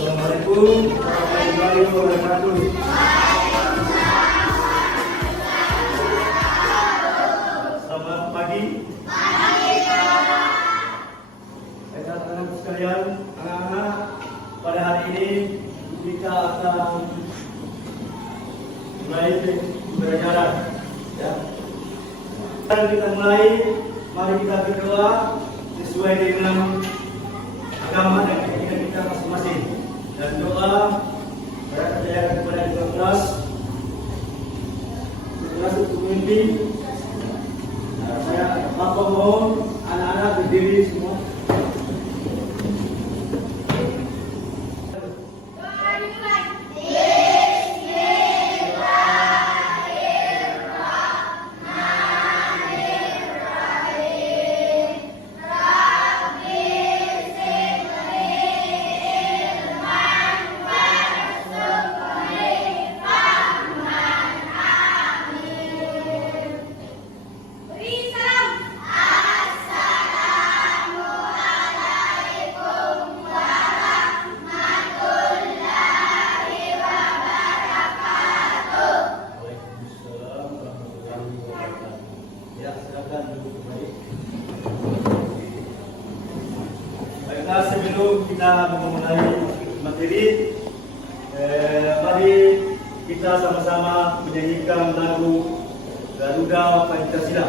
Assalamualaikum warahmatullahi wabarakatuh. Selamat pagi. Anak-anak sekalian, anak-anak, pada hari ini kita akan mulai pembelajaran. Ya. Kita mulai, mari kita berdoa sesuai dengan agama dan keyakinan kita masing-masing. Dan doa berkata kepada kelas untuk memimpin. Saya Bapak mohon anak-anak berdiri semua. Baiklah, sebelum kita memulai materi, mari kita sama-sama menyanyikan lagu Garuda Pancasila.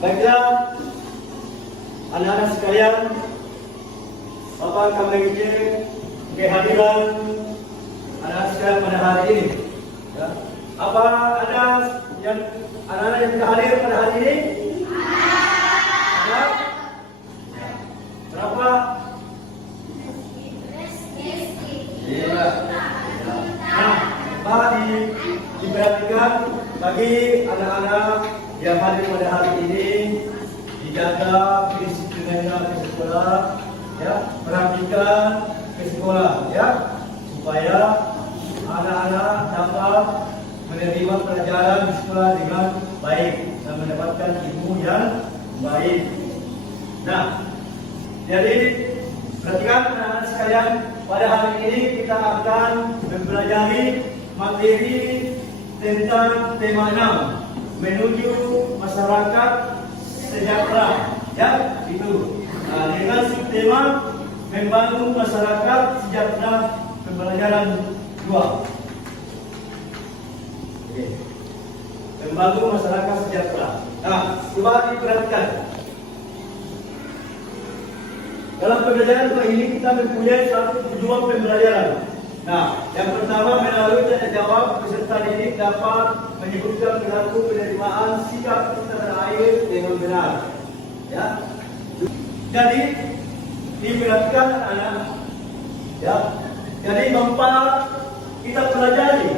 Baiklah, anak-anak sekalian, Bapak akan mengikuti kehadiran anak-anak sekalian pada hari ini. Ya. Apa anak-anak yang tidak hadir pada hari ini? Ada? Berapa? Iya. Nah, Pak diperhatikan bagi anak-anak yang hadir pada hari ini, dijaga disiplinnya ke sekolah, ya, perhatikan ke sekolah, ya, supaya anak-anak dapat menerima pelajaran di sekolah dengan baik dan mendapatkan ilmu yang baik. Nah, jadi perhatikan anak-anak sekalian, pada hari ini kita akan mempelajari materi tentang tema 6. Menuju masyarakat sejahtera, ya, itu. Nah, dengan subtema membangun masyarakat sejahtera, pembelajaran 2. Oke. Membangun masyarakat sejahtera. Nah, coba diperhatikan. Dalam pembelajaran kali ini kita mempunyai satu tujuan pembelajaran. Nah, yang pertama, melalui tanya jawab peserta didik dapat menyebutkan perilaku penerimaan sikap kita tanah air dengan benar. Ya. Jadi diperhatikan anak. Ya. Jadi memang kita pelajari,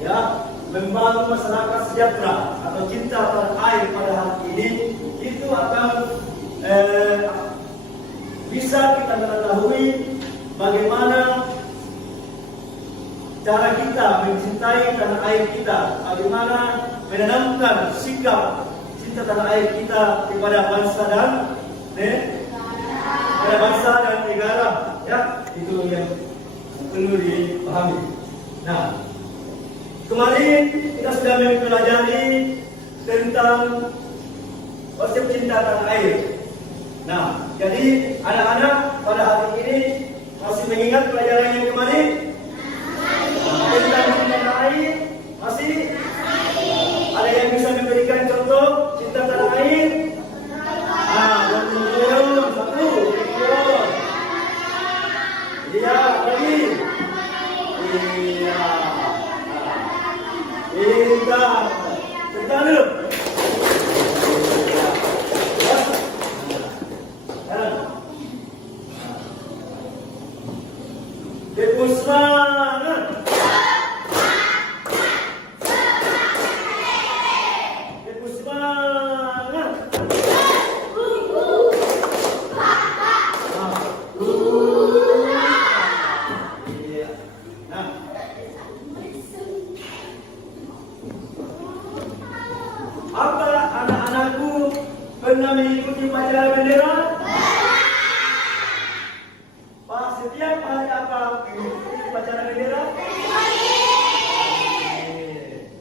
ya, membangun masyarakat sejahtera atau cinta tanah air pada hari ini itu akan bisa kita mengetahui bagaimana cara kita mencintai tanah air kita, bagaimana menanamkan sikap cinta tanah air kita kepada bangsa dan negara, ya, itu yang perlu dipahami. Nah, kemarin kita sudah mempelajari tentang konsep cinta tanah air. Nah, jadi anak-anak pada hari ini masih mengingat pelajaran yang kemarin? Tentang cinta tanah air masih ada yang tangan dulu. Tepuk semangat. Tepuk semangat. Iya. Nah. Apa anak-anakku pernah mengikuti upacara bendera? Pak, setiap hari apa mengikuti upacara bendera?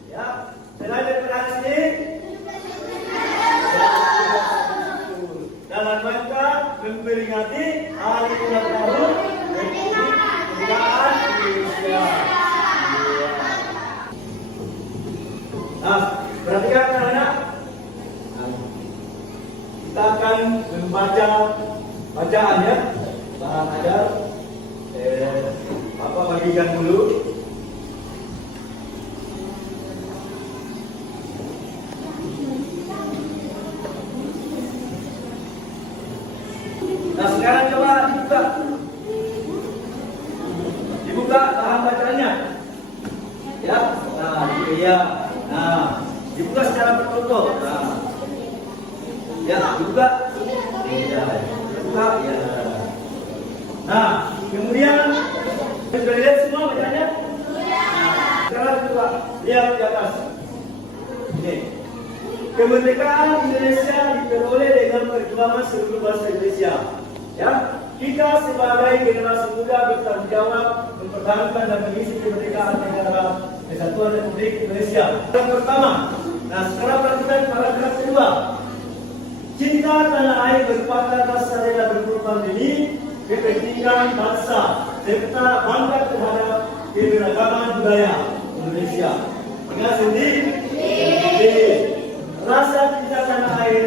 Ya, selain daripada sini, dalam rangka memperingati hari ulang tahun Republik Kemerdekaan Indonesia. Nah, perhatikan anak-anak. Kita akan membaca bacaan ya. Bahan ajar. Bapak bagikan dulu. Nah, sekarang coba dibuka. Dibuka bahan bacaannya. Ya. Nah, iya. Nah, dibuka secara bertutur. Nah. Ya, dibuka. Ya, dibuka. Ya. Nah, kemudian sudah lihat semua bacanya? Sekarang coba lihat di atas. Ini. Kemerdekaan Indonesia diperoleh dengan perjuangan seluruh bangsa Indonesia. Ya, kita sebagai generasi muda bertanggung jawab mempertahankan dan mengisi kemerdekaan negara Kesatuan Republik Indonesia. Yang pertama, nah sekarang perhatikan paragraf kedua. Cinta tanah air merupakan rasa rela berkorban demi kepentingan bangsa serta bangga terhadap keberagaman budaya Indonesia. Ingat sendiri, rasa cinta tanah air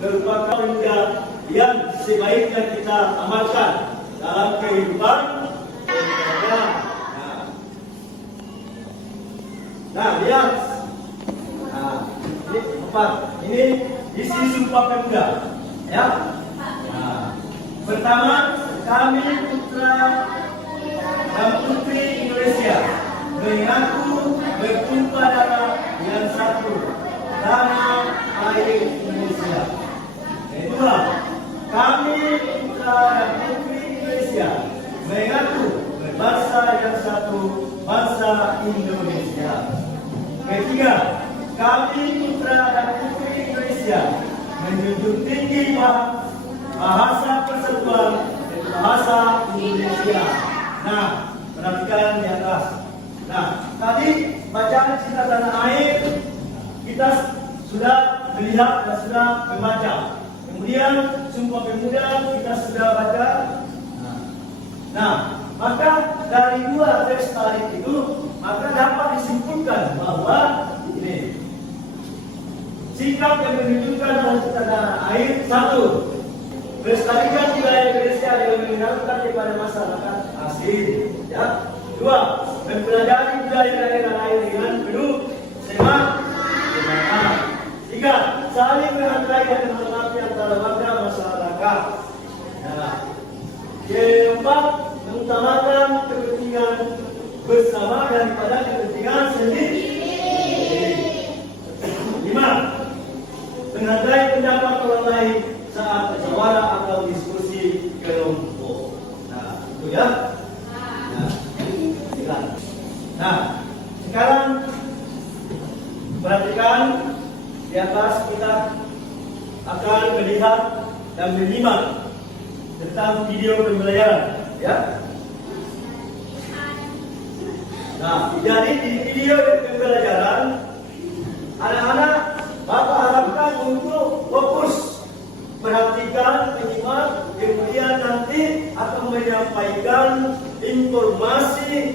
merupakan benda yang sebaiknya kita amalkan dalam kehidupan. Nah, lihat. Nah, ini empat. Ini isi Sumpah Pemuda. Ya. Nah, pertama, kami putra dan putri Indonesia mengaku bertumpah darah yang satu tanah air Indonesia. Kedua, kami putra dan putri Indonesia mengaku berbangsa yang satu, bangsa Indonesia. Ketiga, kami putra dan putri Indonesia menjunjung tinggi bahasa persatuan dan bahasa Indonesia. Nah, perhatikan di atas. Nah, tadi bacaan cinta tanah air kita sudah melihat dan sudah membaca. Kemudian Sumpah Pemuda kita sudah baca. Nah, maka dari dua teks tarik itu maka dapat disimpulkan bahwa ini sikap yang menunjukkan bahwa cinta tanah air satu, melestarikan budaya Indonesia yang mengenalkan kepada masyarakat asli. Ya. Dua, mempelajari budaya daerah lain dengan penuh semangat. Tiga, saling menghargai dan menghormati antara warga masyarakat. Nah, keempat, mengutamakan kepentingan bersama daripada kepentingan sendiri. Lima, menghargai pendapat orang lain saat bersuara atau diskusi kelompok. Nah, itu ya. Nah, sekarang perhatikan di atas kita akan melihat dan menyimak tentang video pembelajaran, ya. Nah, jadi di video pembelajaran anak-anak Bapak harapkan untuk fokus perhatikan, menyimak, kemudian nanti akan menyampaikan informasi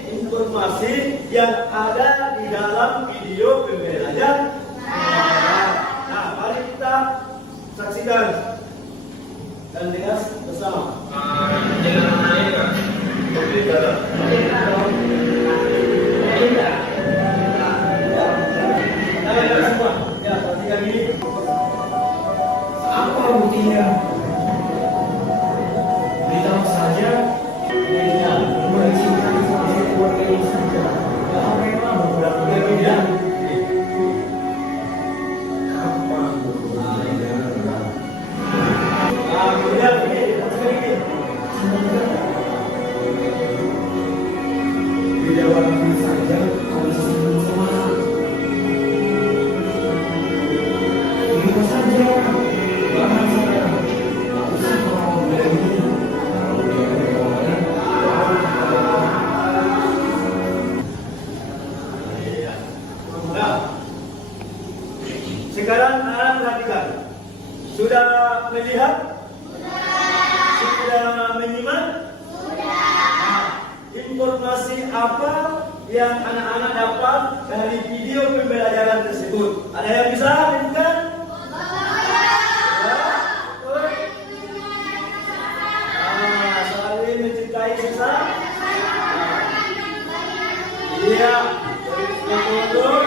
yang ada di dalam video pembelajaran. Nah, mari kita saksikan dan dengar bersama. Semua, ya. buktinya? Beritahu saja. Iya. Mengizinkan informasi keluarga ini saja. Ya, memang beberapa beda. Kemudian ini sedikit. Beda warna saja. Kalau sama. Itu saja. Bahkan saya tak usah orang ini. Kalau dia berbohongan, Nah, sekarang anak perhatikan. Sudah melihat? Sudah menyimak? Nah, informasi apa yang anak-anak dapat dari video pembelajaran tersebut? Ada yang bisa menunjukkan? Saling mencintai sesama. Iya. Betul.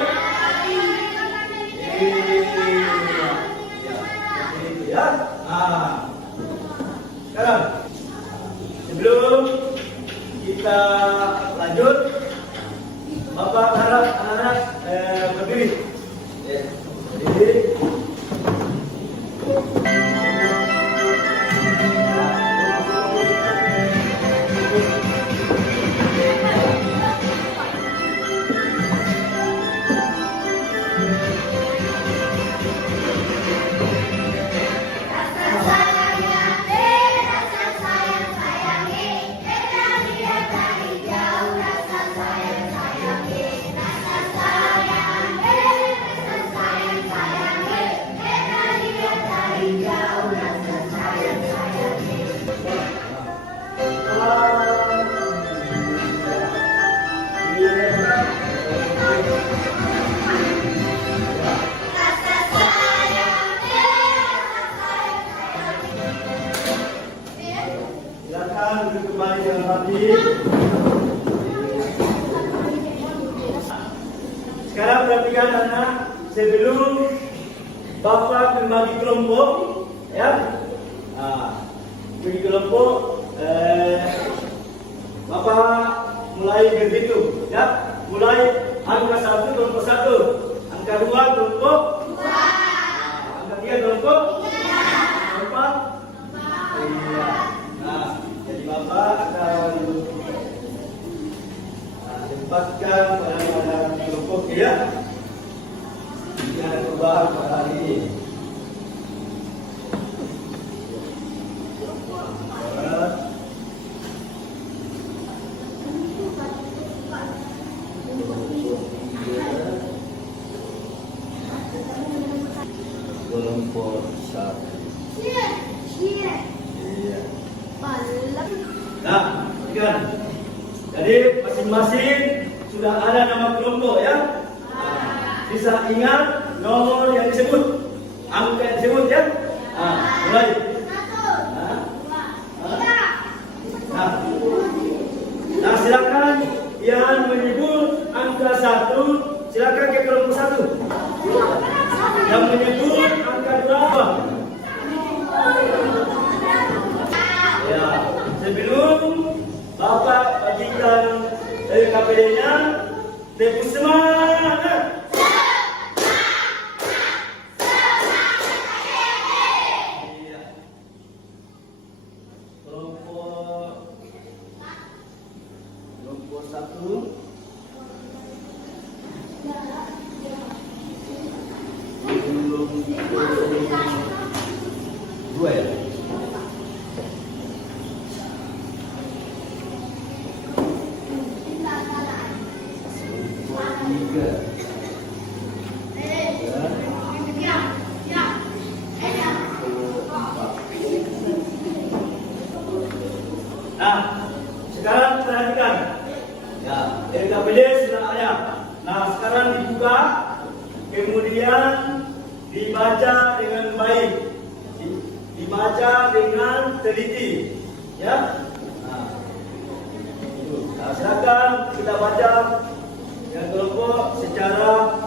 Ya. Sekarang sebelum kita lanjut, Bapak harap anak-anak berdiri. Berdiri. Silakan duduk kembali dengan hati. Sekarang perhatikan anak, sebelum Bapak membagi kelompok, ya, bagi kelompok, Bapak mulai berhitung, ya, mulai angka 1 kelompok 1, angka 2 kelompok 2, angka 3 kelompok 4. Iya. Nah, jadi Bapak akan tempatkan pada kelompok ya. Jika ada perubahan pada hari ini. Kelompok 1. Iya. Nah, kan. Jadi masing-masing sudah ada nama kelompok ya. Bisa ingat nomor yang disebut, angka yang disebut ya. Mulai. Nah, silakan yang menyebut angka 1, silakan ke kelompok 1. Yang menyebut angka 2. Ya, sebelum Bapak bagikan KPD-nya, tepuk semangat. Iya. Kelompok 1. Dua ya. Nah, sekarang perhatikan. Ya, RKPD sudah ada. Nah, sekarang dibuka, kemudian dibaca dengan baik, dibaca dengan teliti, ya. Nah, silakan kita baca yang kelompok secara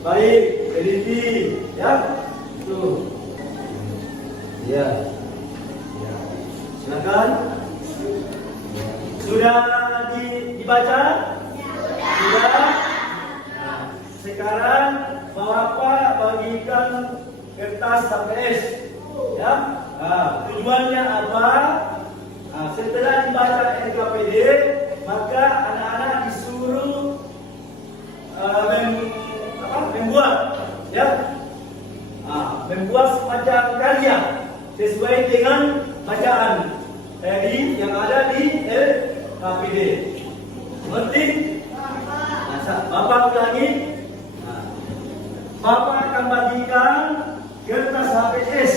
baik, teliti, ya. Tuh. Ya. Ya. Silakan. Sudah dibaca? Sudah. Nah, sekarang Bapak bagikan kertas HPS. Ya. Nah, tujuannya apa? Nah, setelah dibaca LKPD, maka anak-anak disuruh membuat, ya, membuat semacam karya sesuai dengan bacaan tadi yang ada di LKPD. Penting. Bapak ulangi. Bapak akan bagikan kertas HPS.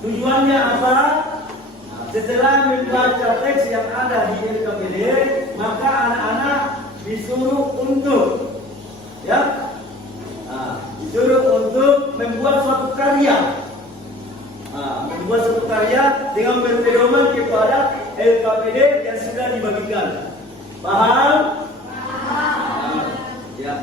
Tujuannya apa? Setelah membaca teks yang ada di LKPD, maka anak-anak disuruh untuk, ya, disuruh untuk membuat suatu karya, membuat suatu karya dengan berpedoman kepada LKPD yang sudah dibagikan. Paham? Ya.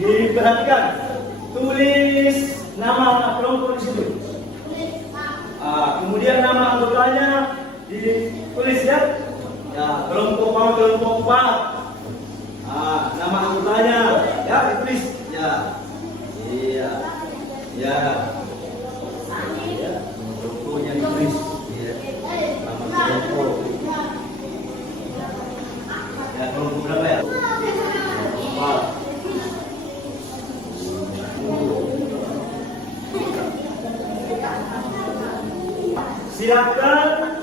Diperhatikan, tulis nama kelompok di situ. Kemudian nama anggotanya ditulis, ya. Ya, kelompok A, kelompok 4. Nama anggotanya, ya, ditulis. Ya. Iya. Ya. Ya, kelompoknya ditulis. Ya. Nama kelompok. Ya, kelompok berapa ya? 4. Silakan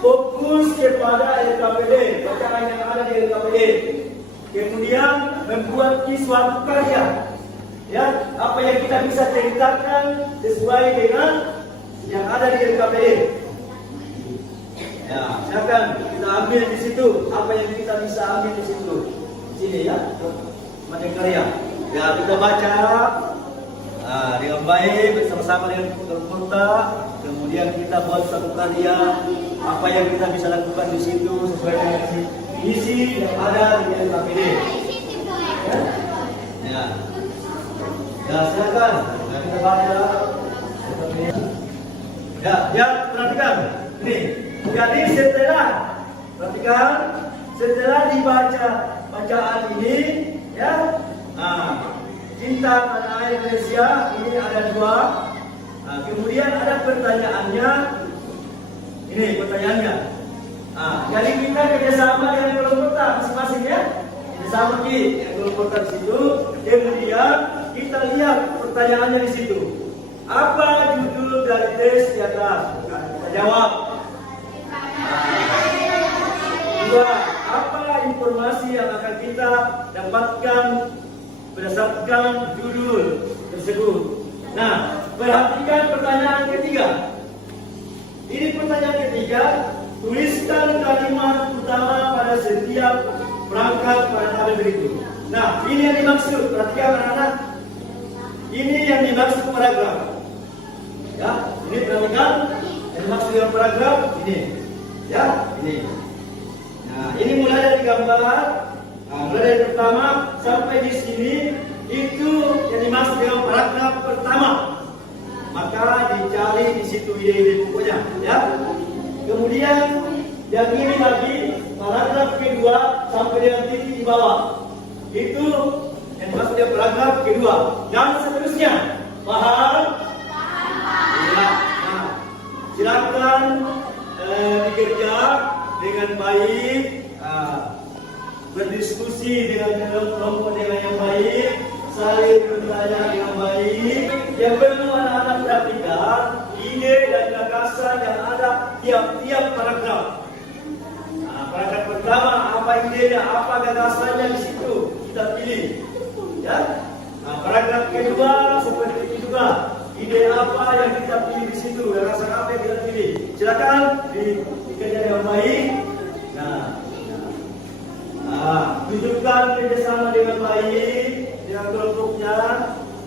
fokus kepada LKPD, bacaan yang ada di LKPD. Kemudian membuat suatu karya, ya, apa yang kita bisa ceritakan sesuai dengan yang ada di LKPD. Ya, silakan kita ambil di situ apa yang kita bisa ambil di situ. Di sini, ya, macam karya. Ya, kita baca dengan baik bersama-sama dengan kota. Kemudian kita buat satu karya, apa yang kita bisa lakukan di situ sesuai dengan isi yang ada di LKPD. Ya, ya, ya, silakan. Kita baca. Ya, ya, perhatikan. Ini. Jadi perhatikan, setelah dibaca bacaan ini, ya, cinta tanah air Indonesia ini ada 2. Kemudian ada pertanyaannya. Ini pertanyaannya. Jadi kita kerjasama dengan kelompok masing-masing, ya. Kerjasama dengan kelompok di situ. Kemudian kita lihat pertanyaannya di situ. Apa judul dari tes di atas? Kita jawab. 2. Apa informasi yang akan kita dapatkan berdasarkan judul tersebut? Nah, perhatikan pertanyaan ketiga. Ini pertanyaan ketiga. Tuliskan kalimat utama pada setiap perangkat pada tabel berikut. Nah, ini yang dimaksud. Perhatikan anak-anak. Ini yang dimaksud paragraf. Ya, ini perhatikan. Yang dimaksud dengan paragraf ini. Ya, ini. Nah, ini mulai dari gambar. Mulai dari pertama sampai di sini. Itu yang dimaksud dengan paragraf pertama. Maka dicari di situ ide-ide pokoknya, ya. Kemudian yang ini lagi paragraf kedua sampai dengan titik di bawah. Itu yang dimaksud dengan paragraf kedua dan seterusnya. Paham? Ya. Nah, silakan dikerja dengan baik, berdiskusi dengan kelompok dengan yang baik, saling bertanya dengan baik. Yang perlu anak-anak perhatikan ide dan gagasan yang ada tiap-tiap paragraf. Paragraf pertama apa idenya, apa gagasannya di situ kita pilih. Ya. Paragraf kedua seperti itu juga. Ide apa yang kita pilih di situ, gagasan apa yang kita pilih. Silakan dikerja dengan baik. Tunjukkan kerjasama dengan baik dengan kelompoknya.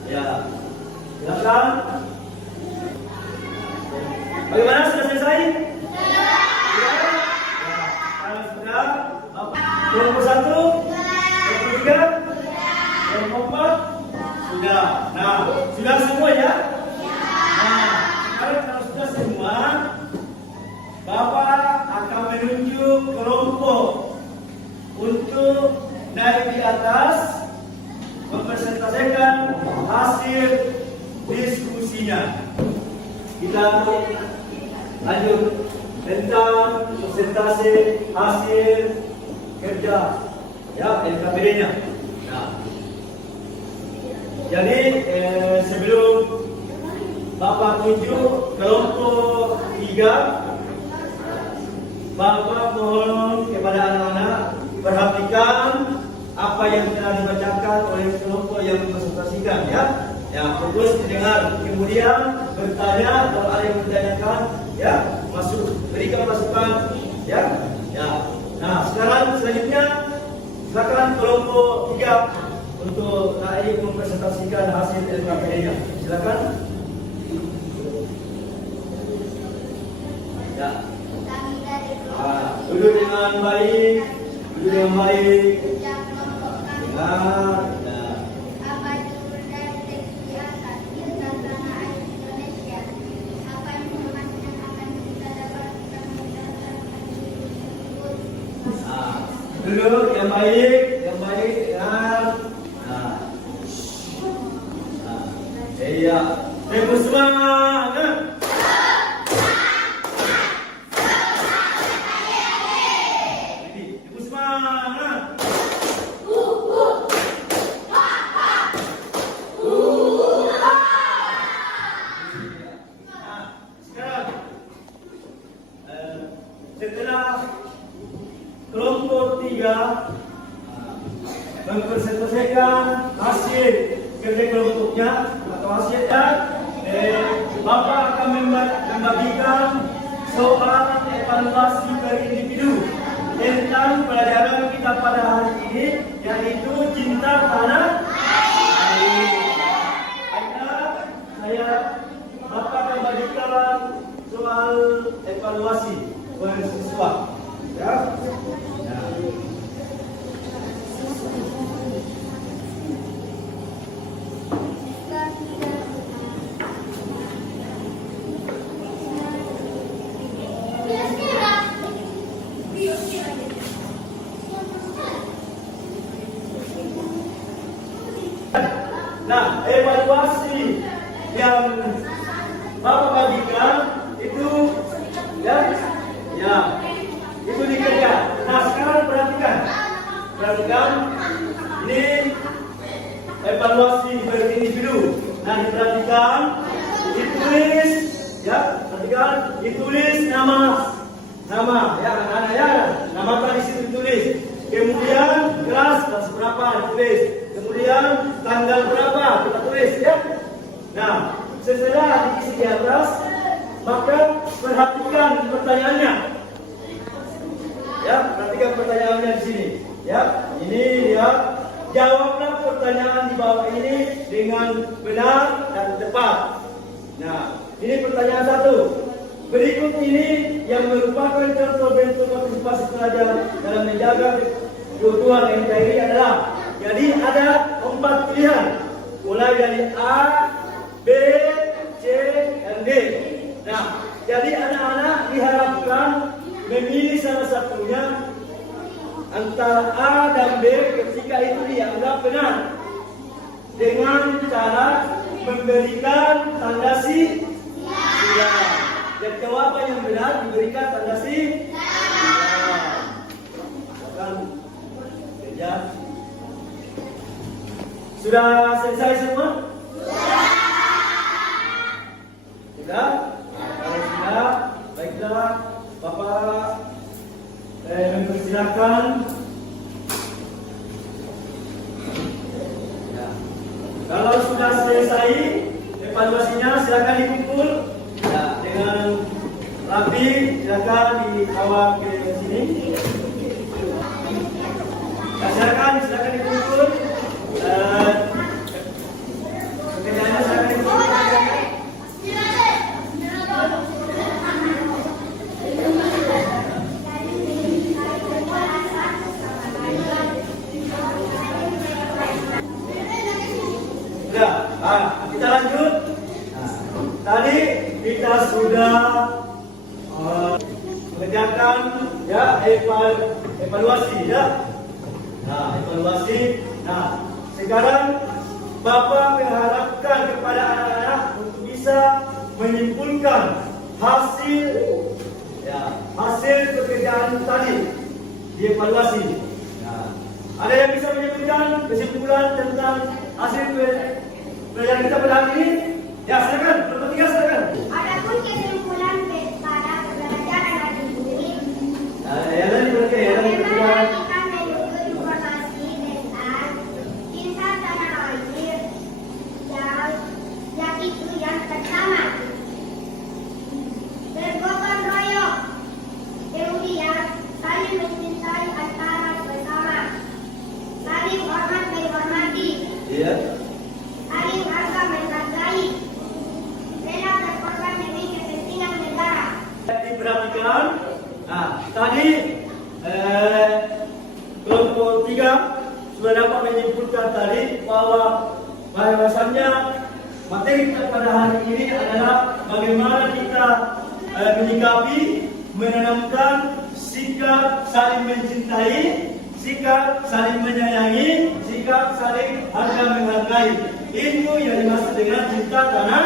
Ya, silakan. Bagaimana, sudah selesai? Sudah? Ya. Kalau sudah, kelompok 1, kelompok 3, kelompok 4, sudah. Nah, sudah semua ya? Nah, sekarang kalau sudah semua, Bapak akan menunjuk kelompok untuk naik di atas mempresentasikan hasil diskusinya. Kita lanjut tentang presentasi hasil kerja ya LKPD-nya. Nah, jadi sebelum Bapak tunjuk kelompok 3, Bapak mohon kepada anak-anak perhatikan apa yang telah dibacakan oleh kelompok yang mempresentasikan ya. Ya, fokus didengar, kemudian bertanya kalau ada yang bertanyakan, ya, berikan masukan, ya, ya. Nah, sekarang selanjutnya silakan kelompok 3 untuk naik mempresentasikan hasil LKPD-nya. Silakan. Ya. Duduk dengan baik, duduk dengan baik. Dengar. Duduk yang baik, dengar. Nah. Iya. Tepuk semangat. Tepuk semangat. Nah, sekarang setelah kelompok 3 mempresentasikan hasil kerja kelompoknya atau hasilnya, Bapak akan membagikan soal evaluasi per individu tentang pelajaran kita pada hari ini, yaitu cinta tanah air. Bapak akan bagikan soal evaluasi per siswa. Ya. Nah, evaluasi yang Bapak bagikan itu ya, itu dikerjakan. Nah, sekarang perhatikan ini evaluasi per individu. Nah, diperhatikan, ditulis ya, perhatikan, ditulis nama ya, anak-anak ya, nama tadi situ ditulis. Kemudian kelas berapa ditulis. Kemudian tanggal berapa kita tulis ya. Nah, setelah diisi di atas, maka perhatikan pertanyaannya. Ya, perhatikan pertanyaannya di sini. Ya, ini ya. Jawablah pertanyaan di bawah ini dengan benar dan tepat. Nah, ini pertanyaan 1. Berikut ini yang merupakan contoh bentuk partisipasi pelajar dalam menjaga keutuhan NKRI adalah. Jadi ada 4 pilihan, mulai dari A, B, C, dan D. Nah, jadi anak-anak diharapkan memilih salah satunya antara A dan B ketika itu dianggap benar dengan cara memberikan tanda silang. Dan jawaban yang benar diberikan tanda silang. Ya. Sudah selesai semua? Sudah? Kalau sudah, baiklah, Bapak mempersilakan. Ya. Kalau sudah selesai evaluasinya, silakan dikumpul ya, dengan rapi. Silakan dibawa ke sini. Ya, silakan dikumpul. Pekerjaannya silakan dikumpul. Kita lanjut. Tadi kita sudah mengerjakan ya evaluasi ya. Evaluasi. Sekarang Bapak mengharapkan kepada anak-anak untuk bisa menyimpulkan hasil pekerjaan tadi di evaluasi. Ada yang bisa menyebutkan kesimpulan tentang hasil pelajaran kita pada hari ini? Ya, silakan. Nomor 3, silakan. Adapun kesimpulan pada pembelajaran hari ini, bagaimana kita menuntut informasi tentang cinta tanah air yang itu yang pertama, bergotong royong, kemudian saling mencintai antara bersama, saling hormat menghormati, saling harga menghargai, rela berkorban demi kepentingan negara. Diperhatikan. Tadi kelompok 3 sudah dapat menyimpulkan tadi bahwasannya materi kita pada hari ini adalah bagaimana kita menyikapi, menanamkan sikap saling mencintai, sikap saling menyayangi, sikap saling harga menghargai. Itu yang dimaksud dengan cinta tanah.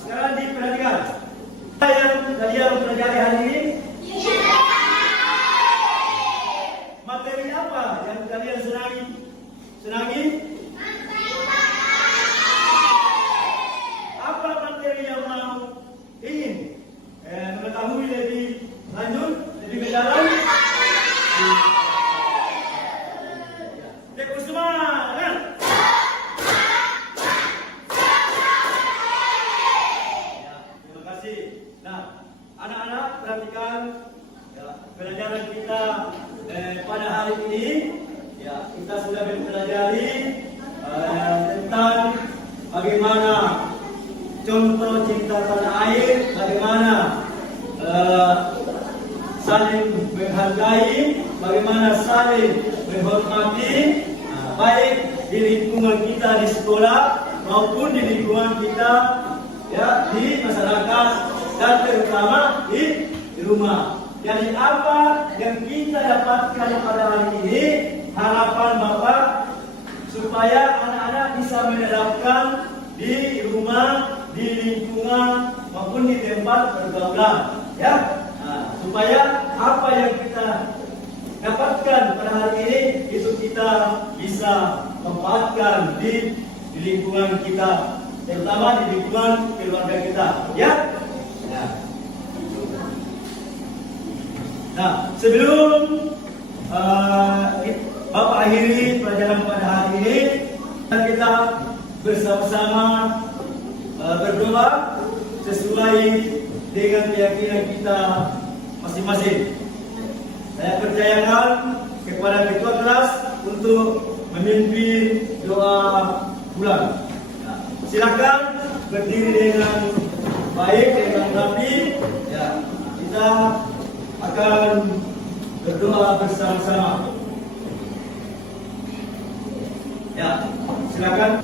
Sekarang diperhatikan. Yang kalian pelajari hari ini, materi apa yang kalian senangi? Apa materi yang ingin mengetahui lebih lanjut, lebih mendalam? Cek semua, kan? Terima kasih. Anak-anak perhatikan pelajaran kita pada hari ini. Kita sudah mempelajari tentang bagaimana contoh cinta tanah air, bagaimana saling menghargai, bagaimana saling menghormati, baik di lingkungan kita di sekolah maupun di lingkungan kita di masyarakat dan terutama di rumah. Jadi apa yang kita dapatkan pada hari ini, harapan Bapak supaya anak-anak bisa menerapkan di rumah, di lingkungan maupun di tempat pergaulan, supaya apa yang kita dapatkan pada hari ini itu kita bisa manfaatkan di lingkungan kita, terutama di lingkungan keluarga kita, sebelum Bapak akhiri pelajaran pada hari ini, kita bersama-sama berdoa sesuai dengan keyakinan kita masing-masing. Saya percayakan kepada ketua kelas untuk memimpin doa pulang. Silakan berdiri dengan baik, dengan rapi. Kita akan berdoa bersama-sama. Silakan.